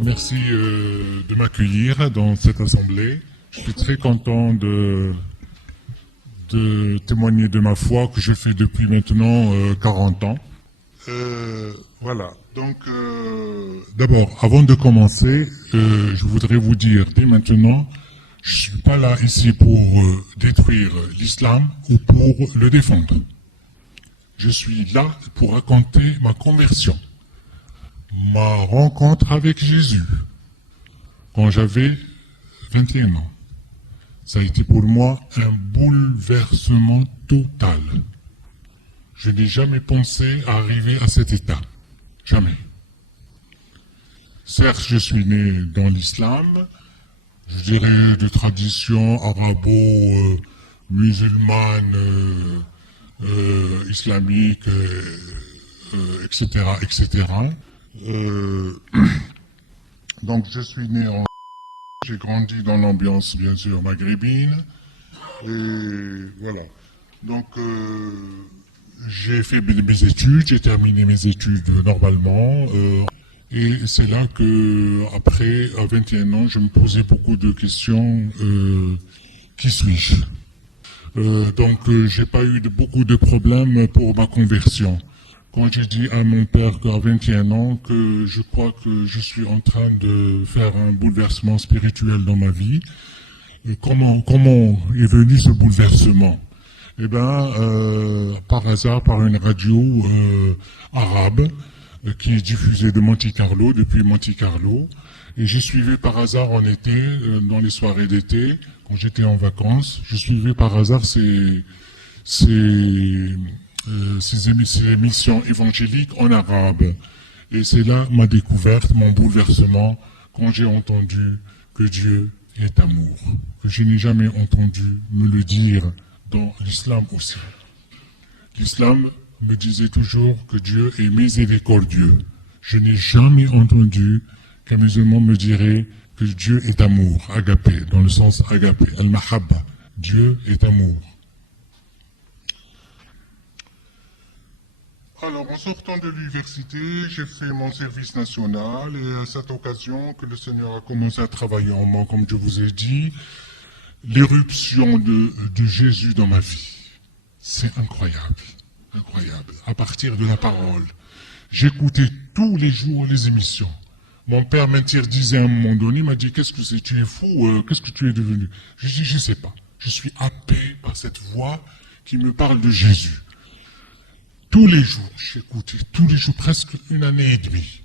Merci de m'accueillir dans cette assemblée. Je suis très content de témoigner de ma foi que je fais depuis maintenant 40 ans. Voilà. Donc, d'abord, avant de commencer, je voudrais vous dire dès maintenant, je ne suis pas là ici pour détruire l'islam ou pour le défendre. Je suis là pour raconter ma conversion, ma rencontre avec Jésus, quand j'avais 21 ans. Ça a été pour moi un bouleversement total. Je n'ai jamais pensé à arriver à cet état. Jamais. Certes, je suis né dans l'islam, je dirais de tradition arabo-musulmane, islamique, etc., etc. Donc je suis né en... J'ai grandi dans l'ambiance, bien sûr, maghrébine. Et voilà. Donc j'ai fait mes études, j'ai terminé mes études normalement. Et c'est là que, après, à 21 ans, je me posais beaucoup de questions. Qui suis-je? Donc j'ai pas eu beaucoup de problèmes pour ma conversion. Quand j'ai dit à mon père qu'à 21 ans que je crois que je suis en train de faire un bouleversement spirituel dans ma vie, et comment est venu ce bouleversement? Eh bien, par hasard, par une radio arabe qui est diffusée de Monte-Carlo, depuis Monte-Carlo, et j'ai suivi par hasard en été, dans les soirées d'été, quand j'étais en vacances, je suivais par hasard ces émissions évangéliques en arabe. Et c'est là ma découverte, mon bouleversement, quand j'ai entendu que Dieu est amour. Que je n'ai jamais entendu me le dire dans l'islam aussi. L'islam me disait toujours que Dieu est miséricordieux. Je n'ai jamais entendu qu'un musulman me dirait que Dieu est amour, agapé, dans le sens agapé, al-mahabba. Dieu est amour. Alors, en sortant de l'université, j'ai fait mon service national et à cette occasion que le Seigneur a commencé à travailler en moi, comme je vous ai dit, l'éruption de Jésus dans ma vie. C'est incroyable, incroyable. À partir de la parole, j'écoutais tous les jours les émissions. Mon père m'interdisait à un moment donné, il m'a dit « Qu'est-ce que c'est? Tu es fou? Qu'est-ce que tu es devenu ?» Je dis « Je ne sais pas. Je suis happé par cette voix qui me parle de Jésus. » Tous les jours, j'écoutais, tous les jours, presque une année et demie.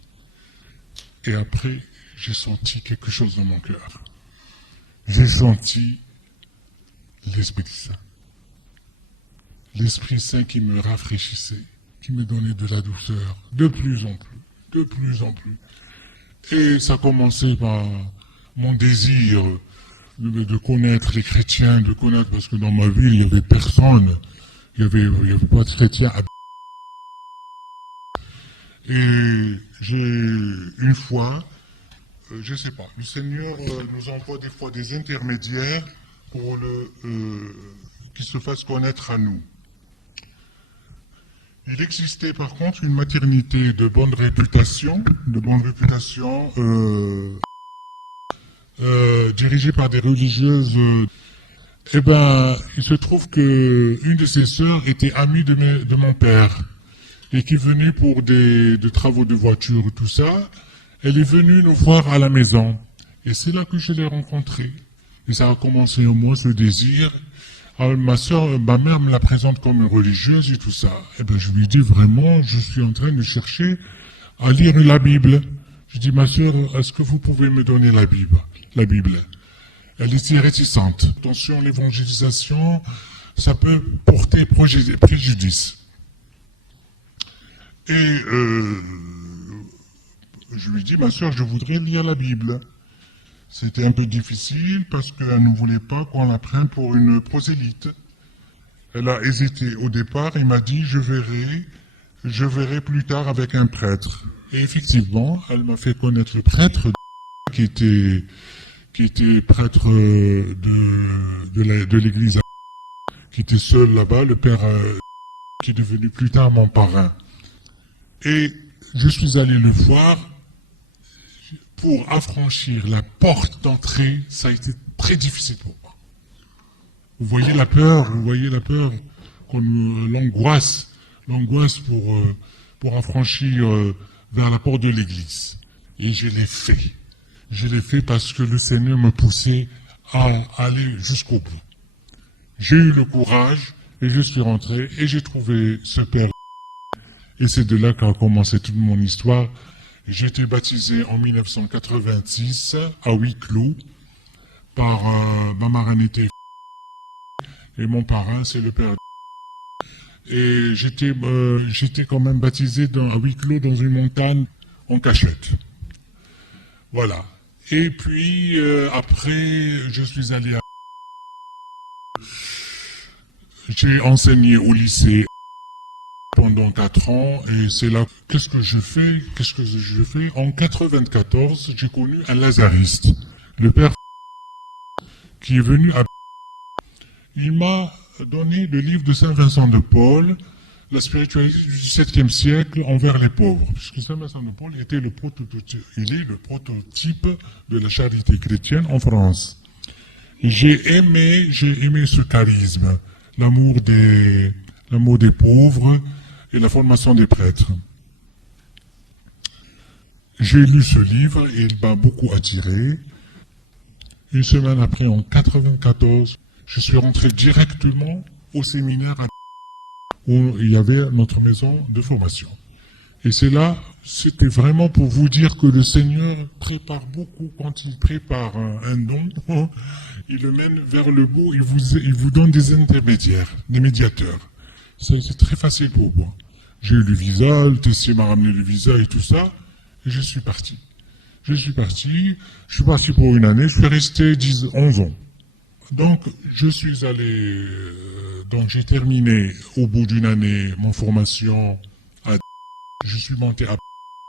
Et après, j'ai senti quelque chose dans mon cœur. J'ai senti l'Esprit Saint. L'Esprit Saint qui me rafraîchissait, qui me donnait de la douceur, de plus en plus, de plus en plus. Et ça commençait par mon désir de connaître les chrétiens, de connaître, parce que dans ma ville, il n'y avait personne. Il n'y avait pas de chrétiens à... Et une fois, je sais pas, le Seigneur nous envoie des fois des intermédiaires pour qui se fassent connaître à nous. Il existait par contre une maternité de bonne réputation, dirigée par des religieuses. Eh ben, il se trouve que une de ses sœurs était amie de mon père. Et qui est venue pour des travaux de voiture, tout ça, elle est venue nous voir à la maison. Et c'est là que je l'ai rencontrée. Et ça a commencé en moi, ce désir. Alors, ma mère me la présente comme une religieuse et tout ça. Et ben, je lui dis vraiment, je suis en train de chercher à lire la Bible. Je dis, ma sœur, est-ce que vous pouvez me donner la Bible? Elle était réticente. Attention, l'évangélisation, ça peut porter préjudice. Et je lui dis, ma soeur, je voudrais lire la Bible. C'était un peu difficile parce qu'elle ne voulait pas qu'on la prenne pour une prosélyte. Elle a hésité au départ et m'a dit, je verrai plus tard avec un prêtre. Et effectivement, elle m'a fait connaître le prêtre qui était prêtre de l'église, qui était seul là-bas, le père qui est devenu plus tard mon parrain. Et je suis allé le voir pour affranchir la porte d'entrée, ça a été très difficile pour moi. Vous voyez la peur, l'angoisse pour affranchir vers la porte de l'église. Et je l'ai fait. Je l'ai fait parce que le Seigneur me poussait à aller jusqu'au bout. J'ai eu le courage et je suis rentré et j'ai trouvé ce père. Et c'est de là qu'a commencé toute mon histoire. J'ai été baptisé en 1986 à huis clos par ma marrainité et mon parrain, c'est le père. Et j'étais quand même baptisé à huis clos dans une montagne en cachette. Voilà. Et puis après, je suis allé j'ai enseigné au lycée pendant 4 ans et c'est là, qu'est-ce que je fais? En 94, j'ai connu un lazariste, le père qui est venu à... Il m'a donné le livre de Saint Vincent de Paul, la spiritualité du XVIIe siècle envers les pauvres, puisque Saint Vincent de Paul était il est le prototype de la charité chrétienne en France. Et j'ai aimé ce charisme, l'amour des pauvres et la formation des prêtres. J'ai lu ce livre et il m'a beaucoup attiré. Une semaine après, en 94, je suis rentré directement au séminaire où il y avait notre maison de formation. Et c'est là, c'était vraiment pour vous dire que le Seigneur prépare beaucoup. Quand il prépare un don, il le mène vers le bout, il vous donne des intermédiaires, des médiateurs. Ça a été très facile pour moi. J'ai eu le visa, le tessier m'a ramené le visa et tout ça, et je suis parti. Je suis parti pour une année, je suis resté 11 ans. Donc, j'ai terminé au bout d'une année mon formation à... Je suis monté à...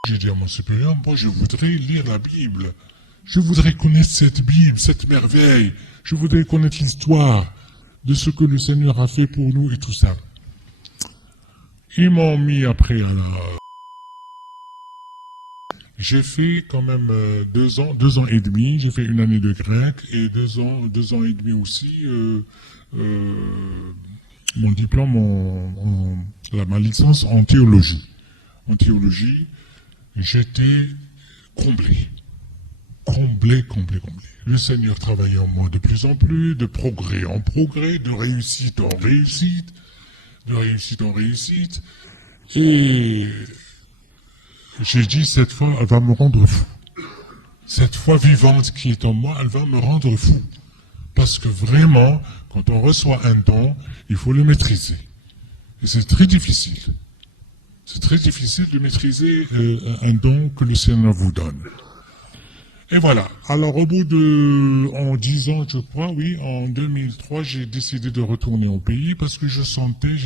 J'ai dit à mon supérieur, moi je voudrais lire la Bible. Je voudrais connaître cette Bible, cette merveille. Je voudrais connaître l'histoire de ce que le Seigneur a fait pour nous et tout ça. Ils m'ont mis après à la... J'ai fait quand même 2 ans et demi. J'ai fait une année de grec et 2 ans et demi aussi. Mon diplôme, ma licence en théologie. En théologie, j'étais comblé. Comblé. Le Seigneur travaillait en moi de plus en plus, de progrès en progrès, de réussite en réussite, Et j'ai dit, cette fois, elle va me rendre fou. Cette foi vivante qui est en moi, elle va me rendre fou. Parce que vraiment, quand on reçoit un don, il faut le maîtriser. Et c'est très difficile. C'est très difficile de maîtriser un don que le Seigneur vous donne. Et voilà. Alors, en 10 ans, je crois, oui, en 2003, j'ai décidé de retourner au pays parce que je sentais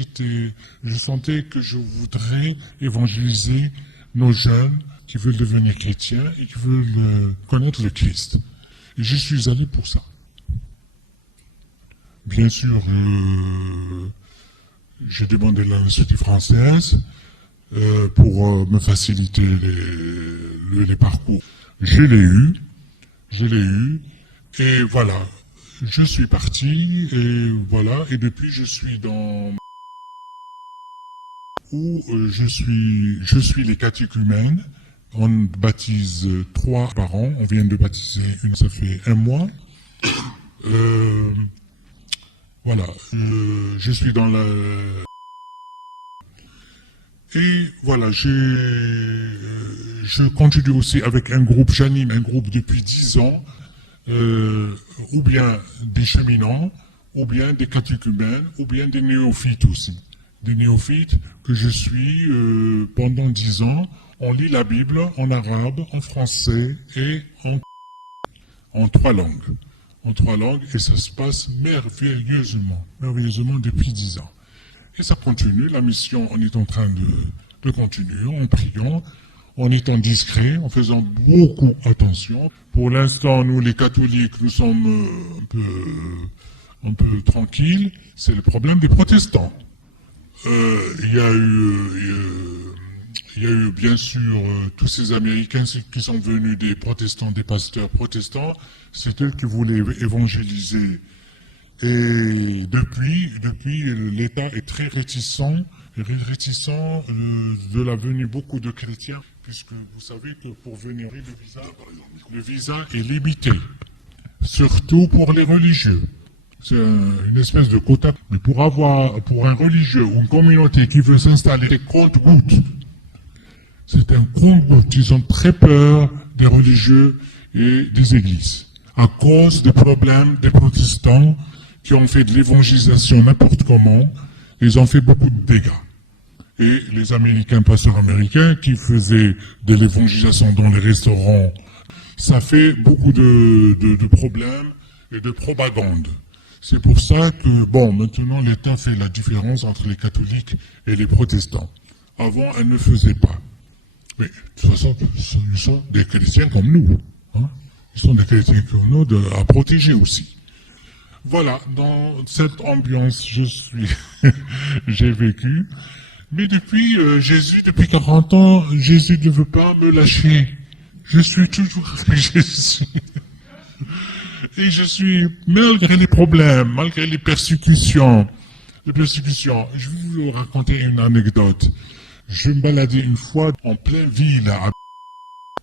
que je voudrais évangéliser nos jeunes qui veulent devenir chrétiens et qui veulent connaître le Christ. Et je suis allé pour ça. Bien sûr, j'ai demandé la nationalité française pour me faciliter les parcours. Je l'ai eu, et voilà, je suis parti, et voilà, et depuis je suis je suis les catéchumènes. On baptise 3 par an, on vient de baptiser une, ça fait 1 mois. Voilà, je suis dans la... Et voilà, je continue aussi avec un groupe, j'anime un groupe depuis 10 ans, ou bien des cheminants, ou bien des catéchumènes, ou bien des néophytes aussi. Des néophytes que je suis pendant 10 ans. On lit la Bible en arabe, en français et en 3 langues. En 3 langues, et ça se passe merveilleusement depuis 10 ans. Et ça continue, la mission, on est en train de continuer, en priant, en étant discret, en faisant beaucoup attention. Pour l'instant, nous, les catholiques, nous sommes un peu tranquilles. C'est le problème des protestants. Il Il y a eu bien sûr tous ces Américains qui sont venus des protestants, des pasteurs protestants, c'est eux qui voulaient évangéliser. Et depuis l'État est très réticent de la venue beaucoup de chrétiens, puisque vous savez que pour venir, le visa est limité, surtout pour les religieux. C'est une espèce de quota. Mais pour un religieux ou une communauté qui veut s'installer, c'est compte-gouttes. C'est un compte-gouttes. Ils ont très peur des religieux et des églises, à cause des problèmes des protestants qui ont fait de l'évangélisation n'importe comment. Ils ont fait beaucoup de dégâts. Et les Américains, pasteurs américains, qui faisaient de l'évangélisation dans les restaurants, ça fait beaucoup de problèmes et de propagande. C'est pour ça que, maintenant l'État fait la différence entre les catholiques et les protestants. Avant, elle ne faisait pas. Mais de toute façon, ils sont des chrétiens comme nous. Hein. Ils sont des chrétiens comme nous à protéger aussi. Voilà, dans cette ambiance, j'ai vécu. Mais depuis Jésus, depuis 40 ans, Jésus ne veut pas me lâcher. Je suis toujours avec Jésus. Et je suis, malgré les problèmes, malgré les persécutions, je vais vous raconter une anecdote. Je me baladais une fois en pleine ville,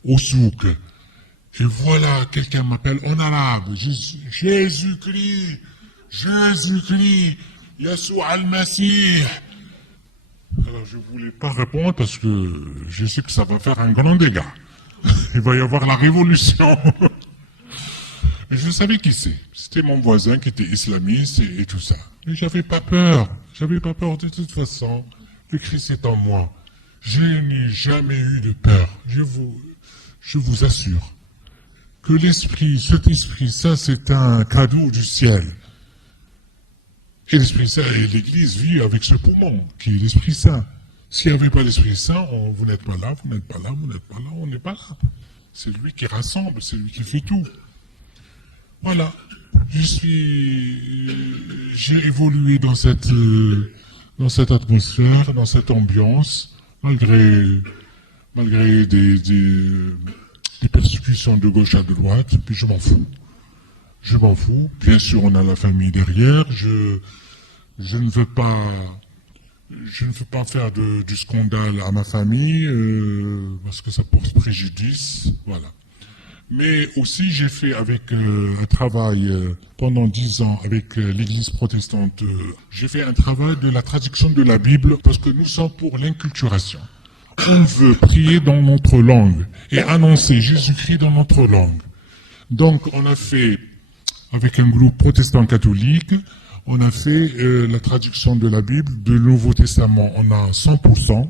au souk. Et voilà, quelqu'un m'appelle en arabe. Jésus-Christ, Yassou al-Masih. Alors je voulais pas répondre parce que je sais que ça va faire un grand dégât. Il va y avoir la révolution. Mais je savais qui c'est. C'était mon voisin qui était islamiste et tout ça. Mais j'avais pas peur. J'avais pas peur de toute façon. Le Christ est en moi. Je n'ai jamais eu de peur. Je vous assure que cet esprit, ça c'est un cadeau du ciel. Et l'Esprit Saint et l'Église vit avec ce poumon, qui est l'Esprit Saint. S'il n'y avait pas l'Esprit Saint, vous n'êtes pas là, vous n'êtes pas là, vous n'êtes pas là, on n'est pas là. C'est lui qui rassemble, c'est lui qui fait tout. Voilà. J'ai évolué dans cette atmosphère, dans cette ambiance, malgré des persécutions de gauche à droite, puis je m'en fous. Je m'en fous. Bien sûr, on a la famille derrière. Je ne veux pas faire du scandale à ma famille parce que ça porte préjudice. Voilà. Mais aussi, j'ai fait avec un travail pendant 10 ans avec l'Église protestante. J'ai fait un travail de la traduction de la Bible parce que nous sommes pour l'inculturation. On veut prier dans notre langue et annoncer Jésus-Christ dans notre langue. Donc, on a fait avec un groupe protestant catholique, on a fait la traduction de la Bible. De Nouveau Testament, on a 100%,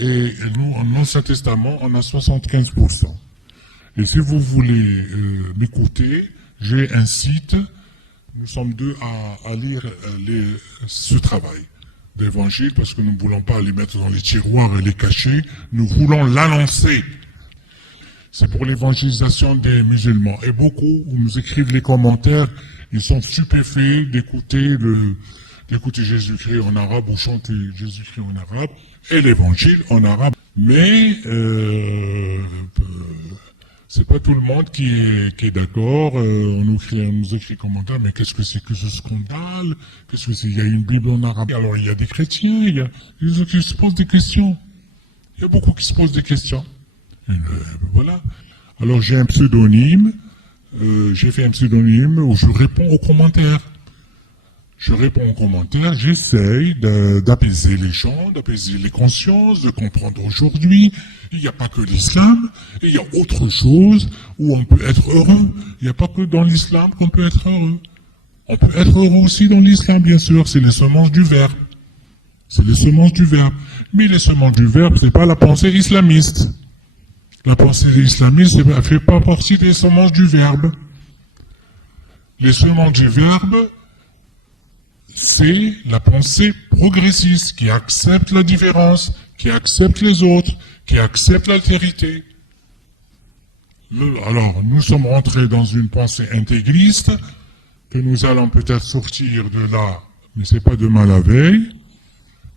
et nous, en Ancien Testament, on a 75%. Et si vous voulez m'écouter, j'ai un site, nous sommes deux à lire ce travail d'évangile, parce que nous ne voulons pas les mettre dans les tiroirs et les cacher, nous voulons l'annoncer. C'est pour l'évangélisation des musulmans. Et beaucoup nous écrivent les commentaires, ils sont stupéfaits d'écouter Jésus-Christ en arabe ou chanter Jésus-Christ en arabe et l'évangile en arabe. Mais c'est pas tout le monde qui est d'accord. On nous écrit commentaires, mais qu'est-ce que c'est que ce scandale? Qu'est-ce que c'est? Il y a une Bible en arabe. Alors il y a des chrétiens, il y a des autres qui se posent des questions. Il y a beaucoup qui se posent des questions. Voilà. Alors j'ai un pseudonyme, j'ai fait un pseudonyme où je réponds aux commentaires. J'essaye d'apaiser les gens, d'apaiser les consciences, de comprendre aujourd'hui. Il n'y a pas que l'islam, il y a autre chose où on peut être heureux. Il n'y a pas que dans l'islam qu'on peut être heureux. On peut être heureux aussi dans l'islam, bien sûr, c'est les semences du verbe. Mais les semences du verbe, c'est pas la pensée islamiste. La pensée islamiste ne fait pas partie des semences du verbe. Les semences du verbe, c'est la pensée progressiste qui accepte la différence, qui accepte les autres, qui accepte l'altérité. Alors, nous sommes rentrés dans une pensée intégriste, que nous allons peut-être sortir de là, mais c'est pas demain la veille,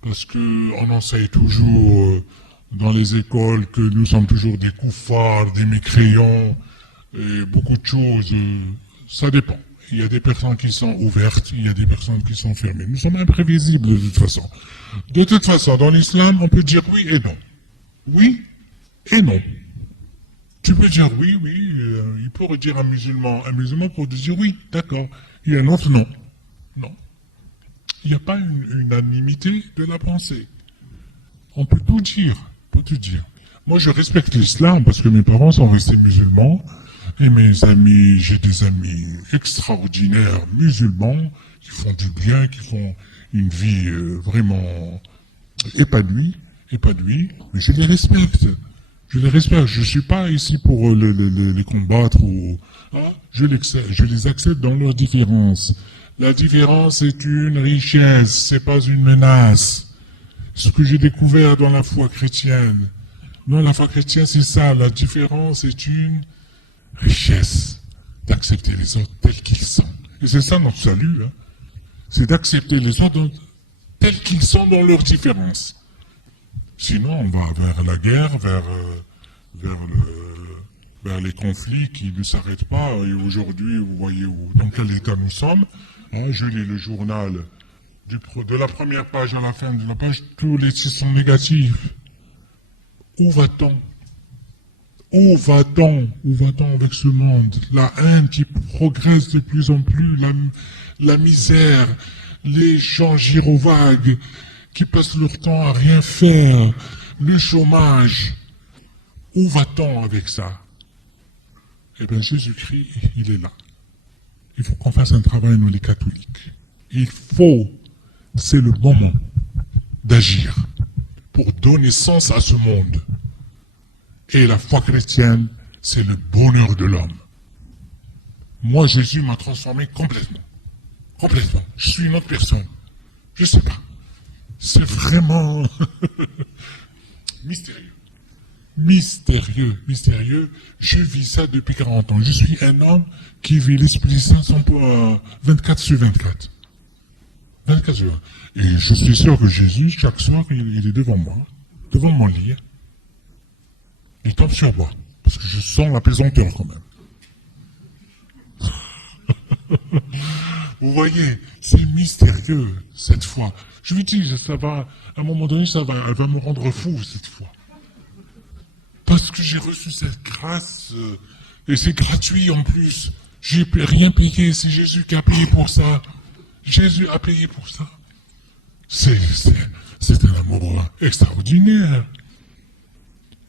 parce qu'on enseigne toujours dans les écoles que nous sommes toujours des koufars, des mécréants, et beaucoup de choses. Ça dépend. Il y a des personnes qui sont ouvertes, il y a des personnes qui sont fermées. Nous sommes imprévisibles de toute façon. De toute façon, dans l'islam, on peut dire oui et non. Oui et non. Tu peux dire oui, il peut dire un musulman peut dire oui, d'accord. Il y a un autre non. Non. Il n'y a pas une unanimité de la pensée. On peut tout dire, Moi, je respecte l'islam parce que mes parents sont restés musulmans et mes amis, j'ai des amis extraordinaires musulmans qui font du bien, qui font une vie vraiment épanouie, mais je les respecte. Je ne suis pas ici pour les combattre ou je les accepte dans leurs différences. La différence est une richesse, c'est pas une menace. Ce que j'ai découvert dans la foi chrétienne. Dans la foi chrétienne, c'est ça, la différence est une richesse. D'accepter les autres tels qu'ils sont. Et c'est ça notre salut, hein. C'est d'accepter les autres tels qu'ils sont dans leurs différences. Sinon, on va vers la guerre, vers les conflits qui ne s'arrêtent pas. Et aujourd'hui, vous voyez dans quel état nous sommes. Hein, je lis le journal de la première page à la fin de la page, tous les titres sont négatifs. Où va-t-on? Où va-t-on avec ce monde? La haine qui progresse de plus en plus, la misère, les gens gyrovagues qui passent leur temps à rien faire, le chômage. Où va-t-on avec ça? Eh bien, Jésus-Christ, il est là. Il faut qu'on fasse un travail, nous les catholiques. C'est le moment d'agir pour donner sens à ce monde. Et la foi chrétienne, c'est le bonheur de l'homme. Moi, Jésus m'a transformé complètement. Complètement. Je suis une autre personne. Je sais pas. C'est vraiment mystérieux. Mystérieux. Je vis ça depuis 40 ans. Je suis un homme qui vit l'Esprit Saint 24 sur 24. 24 sur 24. Et je suis sûr que Jésus, chaque soir, il est devant moi, devant mon lit. Il tombe sur moi, parce que je sens la pesanteur quand même. Vous voyez, c'est mystérieux, cette foi. Je lui dis, ça va, à un moment donné, elle va me rendre fou, cette foi. Parce que j'ai reçu cette grâce, et c'est gratuit en plus. J'ai rien payé, c'est Jésus qui a payé pour ça. Jésus a payé pour ça. C'est un amour extraordinaire.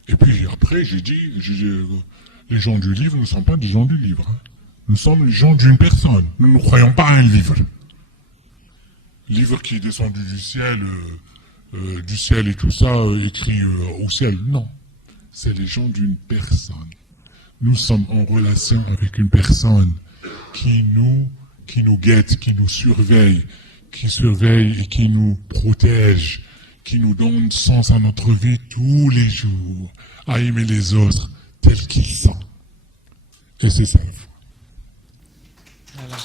Et puis après, j'ai dit, les gens du livre ne sont pas des gens du livre. Hein. Nous sommes les gens d'une personne. Nous ne croyons pas à un livre. Livre qui est descendu du ciel et tout ça, écrit au ciel. Non. C'est les gens d'une personne. Nous sommes en relation avec une personne qui nous guette, qui nous surveille, et qui nous protège, qui nous donne sens à notre vie tous les jours, à aimer les autres tels qu'ils sont. Et c'est ça la foi. Voilà.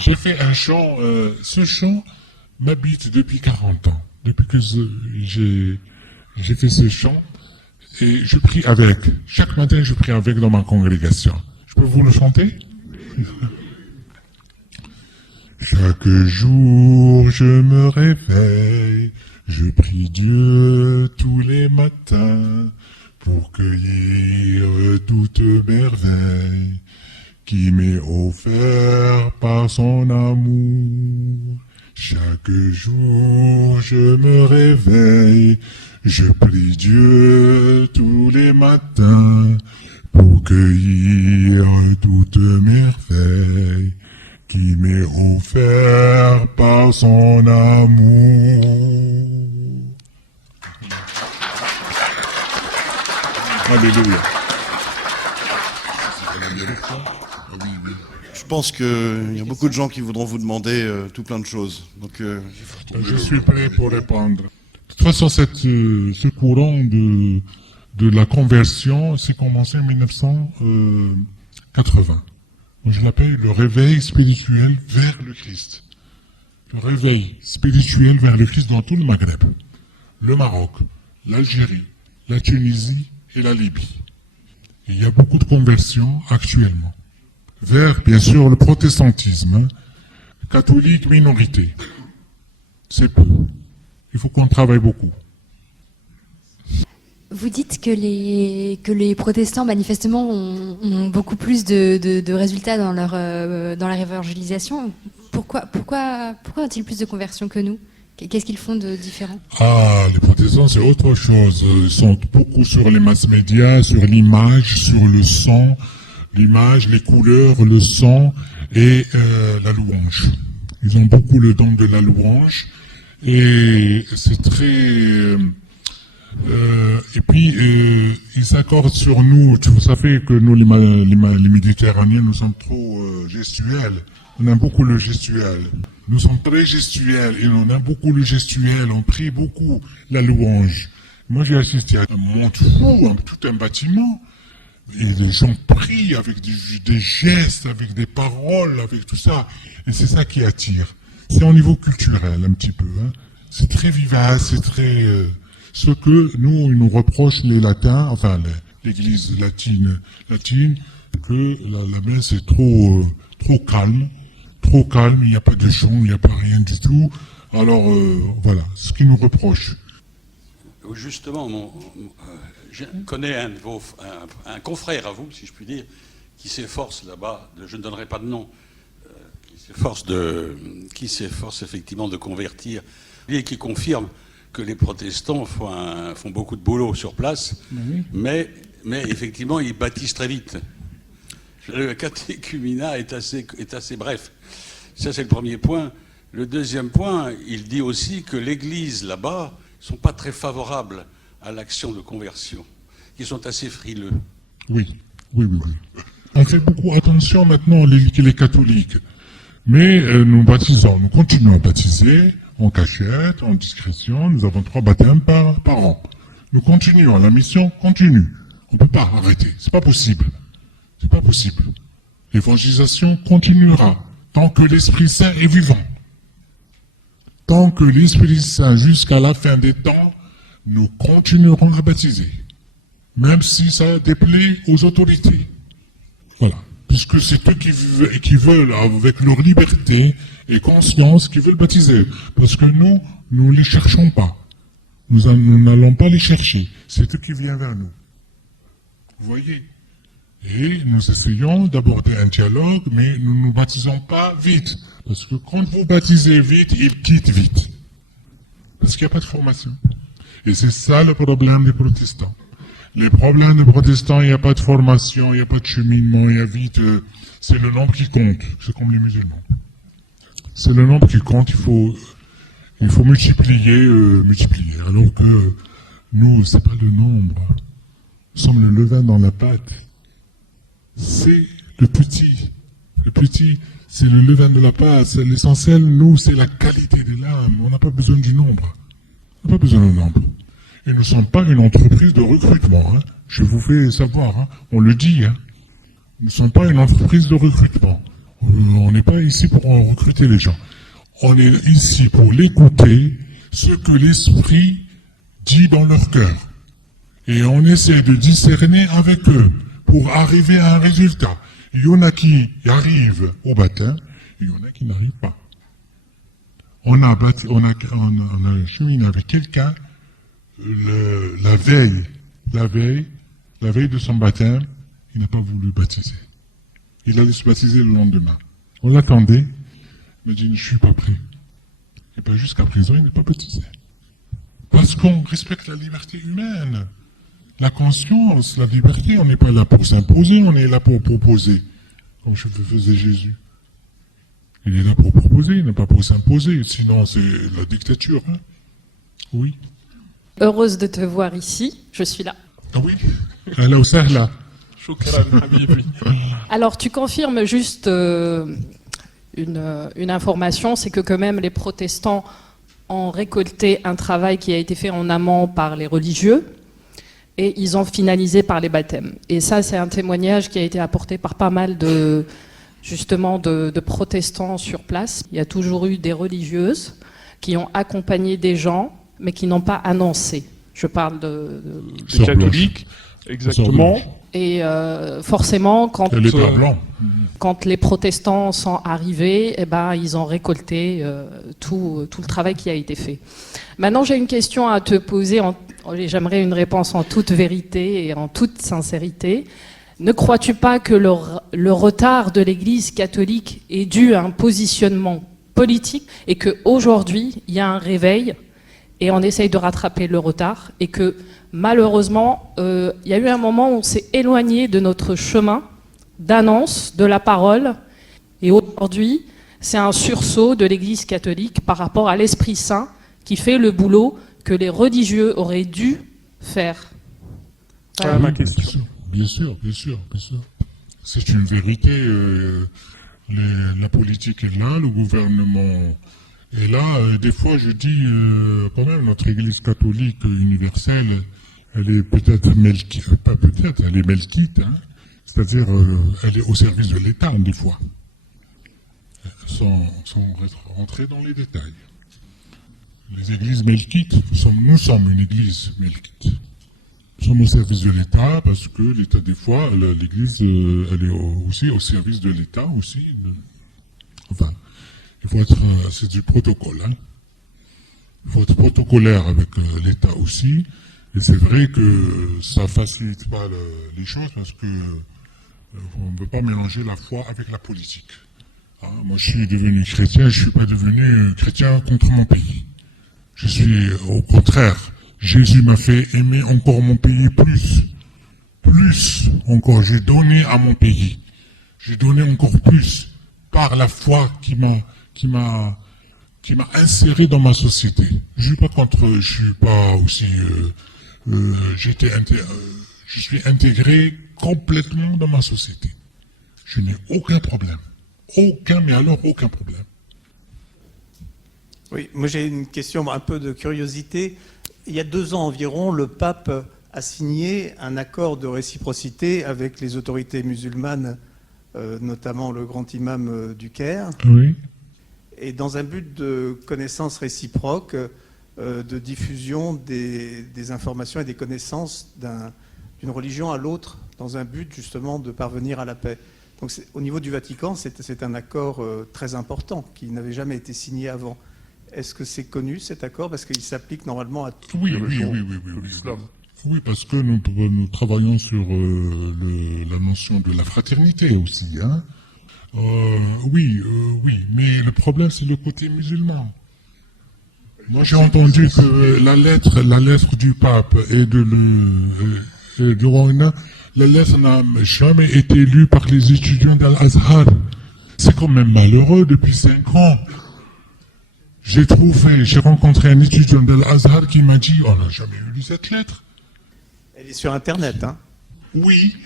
J'ai fait un chant, ce chant m'habite depuis 40 ans, depuis que j'ai fait ce chant. Et je prie avec. Chaque matin, je prie avec dans ma congrégation. Je peux vous le chanter? Chaque jour, je me réveille. Je prie Dieu tous les matins pour cueillir toute merveille qui m'est offert par son amour. Chaque jour, je me réveille. Je prie Dieu tous les matins pour cueillir toute merveille qui m'est offert par son amour. Alléluia. Je pense qu'il y a beaucoup de gens qui voudront vous demander tout plein de choses. Donc, je suis prêt pour répondre. De toute façon, ce courant de la conversion, c'est commencé en 1989. 80. Je l'appelle le réveil spirituel vers le Christ. Le réveil spirituel vers le Christ dans tout le Maghreb. Le Maroc, l'Algérie, la Tunisie et la Libye. Il y a beaucoup de conversions actuellement. Vers, bien sûr, le protestantisme, catholique minorité. C'est peu. Il faut qu'on travaille beaucoup. Vous dites que les protestants, manifestement, ont beaucoup plus de résultats dans leur évangélisation. Pourquoi ont-ils plus de conversions que nous? Qu'est-ce qu'ils font de différent? Ah, les protestants, c'est autre chose. Ils sont beaucoup sur les mass médias, sur l'image, sur le son, l'image, les couleurs, le son et la louange. Ils ont beaucoup le don de la louange et c'est très... et puis, ils s'accordent sur nous. Vous savez que nous, les Méditerranéens, nous sommes trop gestuels. On aime beaucoup le gestuel. Nous sommes très gestuels et on aime beaucoup le gestuel. On prie beaucoup la louange. Moi, j'ai assisté à un monde fou, tout un bâtiment. Et les gens prient avec des gestes, avec des paroles, avec tout ça. Et c'est ça qui attire. C'est au niveau culturel, un petit peu. Hein. C'est très vivace, c'est très... ce que nous, ils nous reprochent les latins, enfin l'église latine, que la messe est trop calme, il n'y a pas de chant, il n'y a pas rien du tout. Alors voilà, ce qu'ils nous reprochent. Justement, je connais un confrère à vous, si je puis dire, qui s'efforce là-bas, je ne donnerai pas de nom, qui s'efforce effectivement de convertir, et qui confirme que les protestants font beaucoup de boulot sur place, mais effectivement, ils baptisent très vite. Le catéchuménat est assez bref. Ça, c'est le premier point. Le deuxième point, il dit aussi que l'Église, là-bas, ne sont pas très favorables à l'action de conversion. Ils sont assez frileux. Oui. On fait beaucoup attention maintenant, les catholiques. Mais nous continuons à baptiser en cachette, en discrétion. Nous avons 3 baptêmes par an. Nous continuons, la mission continue. On ne peut pas arrêter, c'est pas possible. L'évangélisation continuera tant que l'Esprit Saint est vivant. Tant que l'Esprit Saint, jusqu'à la fin des temps, nous continuerons à baptiser. Même si ça déplaît aux autorités. Voilà. Puisque c'est eux qui veulent, avec leur liberté et conscience, qui veulent baptiser. Parce que nous ne les cherchons pas. Nous n'allons pas les chercher. C'est eux qui viennent vers nous. Vous voyez? Et nous essayons d'aborder un dialogue, mais nous ne nous baptisons pas vite. Parce que quand vous baptisez vite, ils quittent vite. Parce qu'il n'y a pas de formation. Et c'est ça le problème des protestants. Les problèmes des protestants, il n'y a pas de formation, il n'y a pas de cheminement, il y a vite... c'est le nombre qui compte. C'est comme les musulmans. C'est le nombre qui compte, il faut multiplier. Alors que nous, c'est pas le nombre. Nous sommes le levain dans la pâte. C'est le petit. Le petit, c'est le levain de la pâte. C'est l'essentiel, nous, c'est la qualité de l'âme. On n'a pas besoin du nombre. On n'a pas besoin du nombre. Et nous ne sommes pas une entreprise de recrutement. Hein. Je vous fais savoir, hein. On le dit. Hein. Nous ne sommes pas une entreprise de recrutement. On n'est pas ici pour recruter les gens. On est ici pour l'écouter, ce que l'Esprit dit dans leur cœur. Et on essaie de discerner avec eux pour arriver à un résultat. Il y en a qui arrivent au baptême, et il y en a qui n'arrivent pas. On a cheminé avec quelqu'un la veille de son baptême, il n'a pas voulu baptiser. Il allait se baptiser le lendemain. On l'attendait, il m'a dit, je ne suis pas prêt. Et pas jusqu'à présent, il n'est pas baptisé. Parce qu'on respecte la liberté humaine. La conscience, la liberté, on n'est pas là pour s'imposer, on est là pour proposer. Comme faisait Jésus. Il est là pour proposer, il n'est pas pour s'imposer. Sinon, c'est la dictature. Hein. Oui. Heureuse de te voir ici, je suis là. Ah oui. Là aussi, là. Alors, tu confirmes juste une information, c'est que quand même les protestants ont récolté un travail qui a été fait en amont par les religieux. et ils ont finalisé par les baptêmes. Et ça, c'est un témoignage qui a été apporté par pas mal de protestants sur place. Il y a toujours eu des religieuses qui ont accompagné des gens, mais qui n'ont pas annoncé. Je parle des catholiques, exactement. Et forcément, quand les protestants sont arrivés, eh ben, ils ont récolté tout le travail qui a été fait. Maintenant, j'ai une question à te poser. J'aimerais une réponse en toute vérité et en toute sincérité. Ne crois-tu pas que le retard de l'Église catholique est dû à un positionnement politique et qu'aujourd'hui, il y a un réveil et on essaye de rattraper le retard et que malheureusement, il y a eu un moment où on s'est éloigné de notre chemin d'annonce de la parole et aujourd'hui, c'est un sursaut de l'Église catholique par rapport à l'Esprit Saint qui fait le boulot que les religieux auraient dû faire. Voilà ma question. Bien sûr. C'est une vérité. La politique est là, le gouvernement est là. Des fois, je dis, quand même, notre Église catholique universelle, elle est peut-être elle est melkite, hein. C'est-à-dire, elle est au service de l'État, des fois, sans rentrer dans les détails. Les églises melkites, nous sommes une église melkite. Nous sommes au service de l'État parce que l'État, des fois, l'Église, elle est aussi au service de l'État aussi. Enfin, il faut être, c'est du protocole, hein. Il faut être protocolaire avec l'État aussi. Et c'est vrai que ça facilite pas les choses parce que on ne peut pas mélanger la foi avec la politique. Hein, moi, je suis devenu chrétien, je suis pas devenu chrétien contre mon pays. Je suis au contraire. Jésus m'a fait aimer encore mon pays plus encore. J'ai donné à mon pays. J'ai donné encore plus par la foi qui m'a inséré dans ma société. Je suis pas aussi. Je suis intégré complètement dans ma société. Je n'ai aucun problème. Aucun problème. Oui, moi j'ai une question, un peu de curiosité. Il y a 2 ans environ, le pape a signé un accord de réciprocité avec les autorités musulmanes, notamment le grand imam du Caire. Oui. Et dans un but de connaissance réciproque, de diffusion des informations et des connaissances d'une religion à l'autre, dans un but justement de parvenir à la paix. Donc au niveau du Vatican, c'est un accord très important qui n'avait jamais été signé avant. Est-ce que c'est connu cet accord? Parce qu'il s'applique normalement à tout. Oui, parce que nous travaillons sur la notion de la fraternité aussi. Hein. Oui, mais le problème c'est le côté musulman. Moi j'ai entendu que la lettre du pape et de Rwanda, la lettre n'a jamais été lue par les étudiants d'Al-Azhar. C'est quand même malheureux depuis 5 ans. J'ai rencontré un étudiant d'Al-Azhar qui m'a dit, on n'a jamais lu cette lettre. Elle est sur Internet, hein? Oui,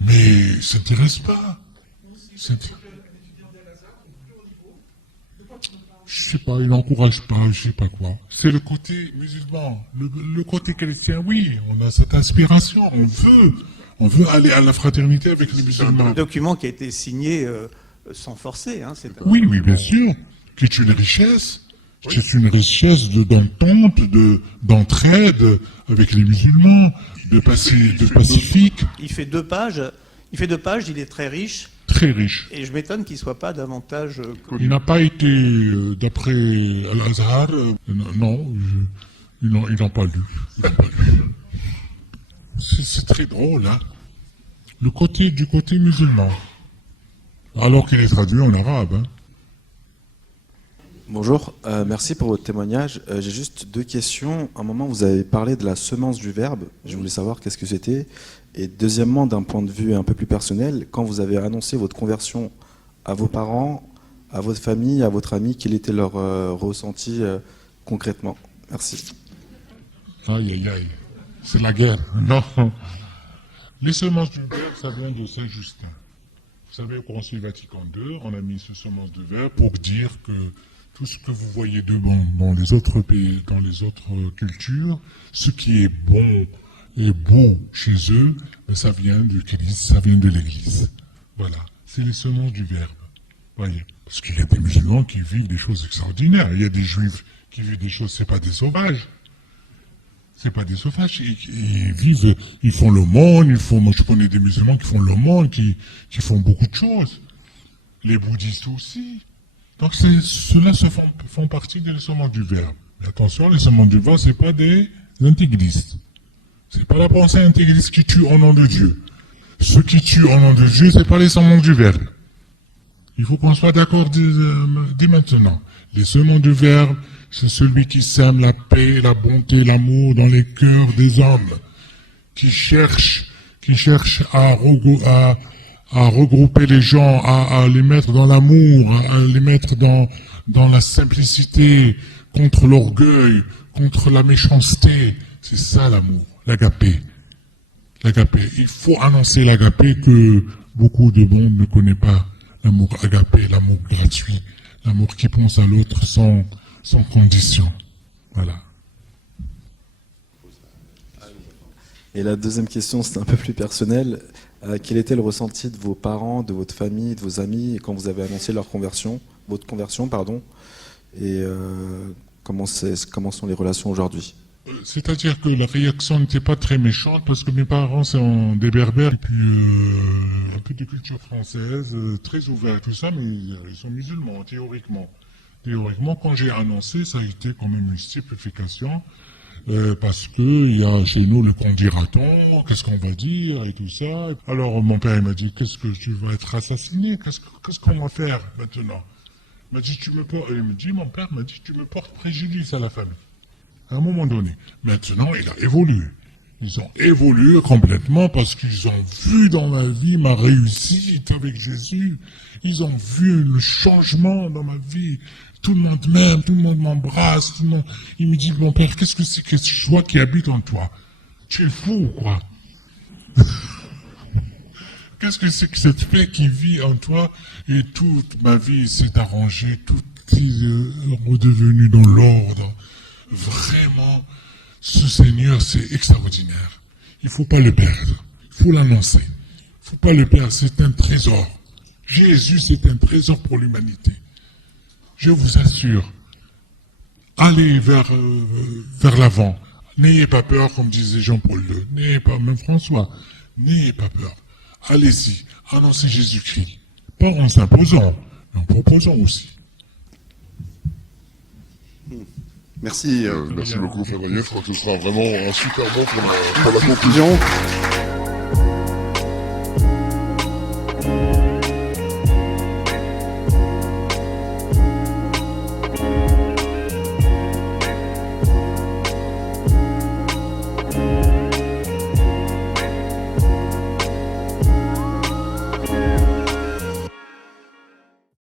mais ça n'intéresse pas. Je sais pas, il n'encourage pas, je sais pas quoi. C'est le côté musulman. Le côté chrétien, oui, on a cette inspiration, on veut aller à la fraternité avec les musulmans. Un document qui a été signé sans forcer, hein? Oui, bien sûr, qui est une richesse. C'est une richesse d'entente, d'entraide avec les musulmans, de pacifique. Il fait 2 pages, il est très riche. Très riche. Et je m'étonne qu'il ne soit pas davantage Il n'a pas été, d'après Al-Azhar, non, ils n'ont pas lu. C'est très drôle, hein. Du côté musulman. Alors qu'il est traduit en arabe, hein. Bonjour, merci pour votre témoignage. J'ai juste 2 questions. À un moment, vous avez parlé de la semence du Verbe. Je voulais savoir qu'est-ce que c'était. Et deuxièmement, d'un point de vue un peu plus personnel, quand vous avez annoncé votre conversion à vos parents, à votre famille, à votre ami, quel était leur ressenti concrètement? Merci. Aïe, c'est la guerre. Non. Les semences du Verbe, ça vient de Saint-Justin. Vous savez, au Concile Vatican II, on a mis ce semence du Verbe pour dire que tout ce que vous voyez de bon dans les autres pays, dans les autres cultures, ce qui est bon est beau chez eux, mais ça vient de Christ, ça vient de l'Église. Voilà, c'est les semences du Verbe. Voyez, parce qu'il y a des musulmans qui vivent des choses extraordinaires. Il y a des juifs qui vivent des choses, c'est pas des sauvages. C'est pas des sauvages. Ils vivent, ils font l'aumône, moi je connais des musulmans qui font l'aumône, qui font beaucoup de choses. Les bouddhistes aussi. Donc ceux-là font partie des semences du Verbe. Mais attention, les semences du Verbe, c'est pas des intégristes. C'est pas la pensée intégriste qui tue au nom de Dieu. Ceux qui tuent au nom de Dieu, c'est pas les semences du Verbe. Il faut qu'on soit d'accord dès maintenant. Les semences du Verbe, c'est celui qui sème la paix, la bonté, l'amour dans les cœurs des hommes, qui cherche à regrouper les gens, à les mettre dans l'amour, à les mettre dans la simplicité, contre l'orgueil, contre la méchanceté. C'est ça l'amour, l'agapé. L'agapé. Il faut annoncer l'agapé que beaucoup de monde ne connaît pas. L'amour agapé, l'amour gratuit, l'amour qui pense à l'autre sans condition. Voilà. Et la deuxième question, c'est un peu plus personnel. Quel était le ressenti de vos parents, de votre famille, de vos amis quand vous avez annoncé votre conversion, et comment sont les relations aujourd'hui? C'est-à-dire que la réaction n'était pas très méchante parce que mes parents sont des berbères et puis un peu de culture française, très ouvert tout ça, mais ils sont musulmans théoriquement. Théoriquement, quand j'ai annoncé, ça a été quand même une stupéfaction parce que il y a chez nous le qu'en dira-t-on, qu'est-ce qu'on va dire et tout ça. Alors mon père il m'a dit qu'est-ce que tu vas être assassiné, qu'est-ce qu'on va faire maintenant? Il m'a dit mon père m'a dit tu me portes préjudice à la famille. À un moment donné. Maintenant, il a évolué. Ils ont évolué complètement parce qu'ils ont vu dans ma vie ma réussite avec Jésus. Ils ont vu le changement dans ma vie. Tout le monde m'aime, tout le monde m'embrasse, tout le monde... Il me dit, mon père, qu'est-ce que c'est que cette joie qui habite en toi? Tu es fou, quoi. Qu'est-ce que c'est que cette paix qui vit en toi? Et toute ma vie s'est arrangée, tout est redevenu dans l'ordre. Vraiment, ce Seigneur, c'est extraordinaire. Il ne faut pas le perdre. Il faut l'annoncer. Il ne faut pas le perdre. C'est un trésor. Jésus, c'est un trésor pour l'humanité. Je vous assure. Allez vers l'avant. N'ayez pas peur, comme disait Jean-Paul II. N'ayez pas, même François. N'ayez pas peur. Allez-y. Annoncez Jésus-Christ. Pas en s'imposant, mais en proposant aussi. Merci. Merci beaucoup, Fabien. Je crois que ce sera vraiment un super bon pour la conclusion.